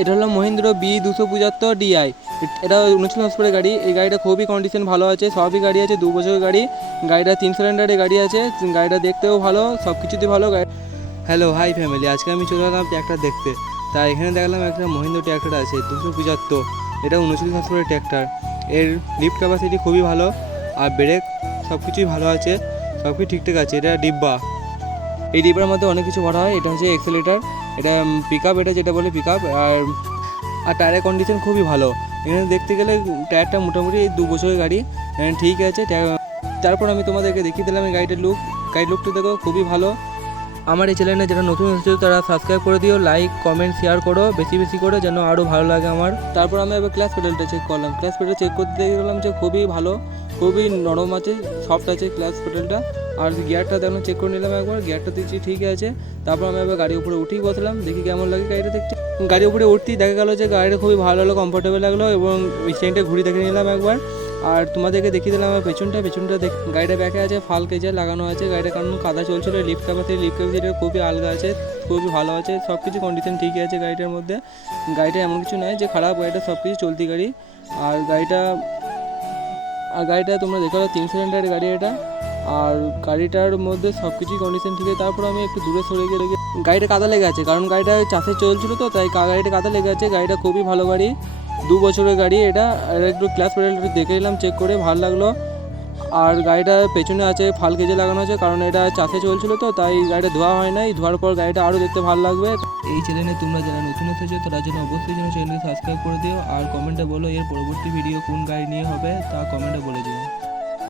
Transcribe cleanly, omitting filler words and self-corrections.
এটা হলো Mahindra B275 DI। এটা 39 হর্সপাওয়ারের গাড়ি। এই গাড়িটা খুবই কন্ডিশন ভালো আছে, সবই গাড়ি আছে, 2 বছরের গাড়ি। গাড়িটা 3 সিলিন্ডারের গাড়ি আছে, গাড়িটা দেখতেও ভালো, সব কিছুতেই ভালো গাড়ি। হ্যালো হাই ফ্যামিলি, আজকে আমি চলে এলাম ট্র্যাক্টর দেখতে। তাই এখানে দেখলাম একটা মহিন্দ্র ট্র্যাক্টর আছে 275। এটা 39 হর্সপাওয়ারের ট্র্যাক্টর। এর লিফট ক্যাপাসিটি খুবই ভালো, আর ব্রেক সব কিছুই ভালো আছে, সব কিছু ঠিকঠাক আছে। এটা ডিব্বা, এই ডিব্বার মধ্যে অনেক কিছু ভরা হয়। এটা হচ্ছে এক্সেলেটার, এটা পিক আপ, এটা যেটা বলে পিক আপ। আর টায়ারের কন্ডিশন খুবই ভালো। এখানে দেখতে গেলে টায়ারটা মোটামুটি 2 বছরের গাড়ি, ঠিক আছে। তারপর আমি তোমাদেরকে দেখিয়ে দিলাম এই গাড়ির লুকটা দেখো খুবই ভালো। আমার এই চ্যানেলে যারা নতুন এসেছে তারা সাবস্ক্রাইব করে দিও, লাইক কমেন্ট শেয়ার করো বেশি বেশি করে, যেন আরও ভালো লাগে আমার। তারপর আমি এবার ক্লাস পেডালটা চেক করলাম। ক্লাস পেডাল চেক করতে গেলাম যে খুবই ভালো, খুবই নরম আছে, সফট আছে ক্লাস পেডালটা। আর গিয়ারটা দেখলাম, চেক করে নিলাম একবার, গিয়ারটা দিচ্ছি ঠিক আছে। তারপর আমি এবার গাড়ির উপরে উঠেই বসলাম, দেখি কেমন লাগে গাড়িটা দেখতে। গাড়ির উপরে উঠতেই দেখা গেলো যে গাড়িটা খুবই ভালো লাগলো, কমফোর্টেবল লাগলো, এবং স্ট্যান্ডটা ঘুরে দেখে নিলাম একবার। আর তোমাদেরকে দেখিয়ে দিলাম আমার পেছনটা গাড়িটা ব্যাকে আছে, ফাল কেজে লাগানো আছে গাড়িটা, কারণ কাদা চলছিল। লিফট ক্যাপাসিটি খুবই আলগা আছে, খুবই ভালো আছে, সব কিছু কন্ডিশন ঠিকই আছে গাড়িটার মধ্যে। গাড়িটা এমন কিছু নয় যে খারাপ, গাড়িটা সব কিছু চলতি গাড়ি। আর গাড়িটা তোমরা দেখো 3 সিলিন্ডারের গাড়ি এটা। আর গাড়িটার মধ্যে সব কিছুই কন্ডিশন ঠিক আছে। তারপর আমি একটু দূরে সরে গিয়ে গাড়িটা কাদা লেগে আছে, কারণ গাড়িটা চাষে চলছিল তো, তাই গাড়িটা কাদা লেগে আছে। গাড়িটা খুবই ভালো গাড়ি, 2 বছরের গাড়ি এটা। একটু ক্লাস পেডালটা দেখে নিলাম, চেক করে ভালো লাগলো। আর গাড়িটার পেছনে আছে ফাল কেজে লাগানো আছে, কারণ এটা চাষে চলছিল তো, তাই গাড়িটা ধোয়া হয় নাই। ধোয়ার পর গাড়িটা আরও দেখতে ভালো লাগবে। এই চ্যানেলে তোমরা যারা নতুন এসেছো তারা জন্য অবশ্যই যেন চ্যানেলকে সাবস্ক্রাইব করে দিও, আর কমেন্টে বলো এর পরবর্তী ভিডিও কোন গাড়ি নিয়ে হবে তা কমেন্টে বলে দিও।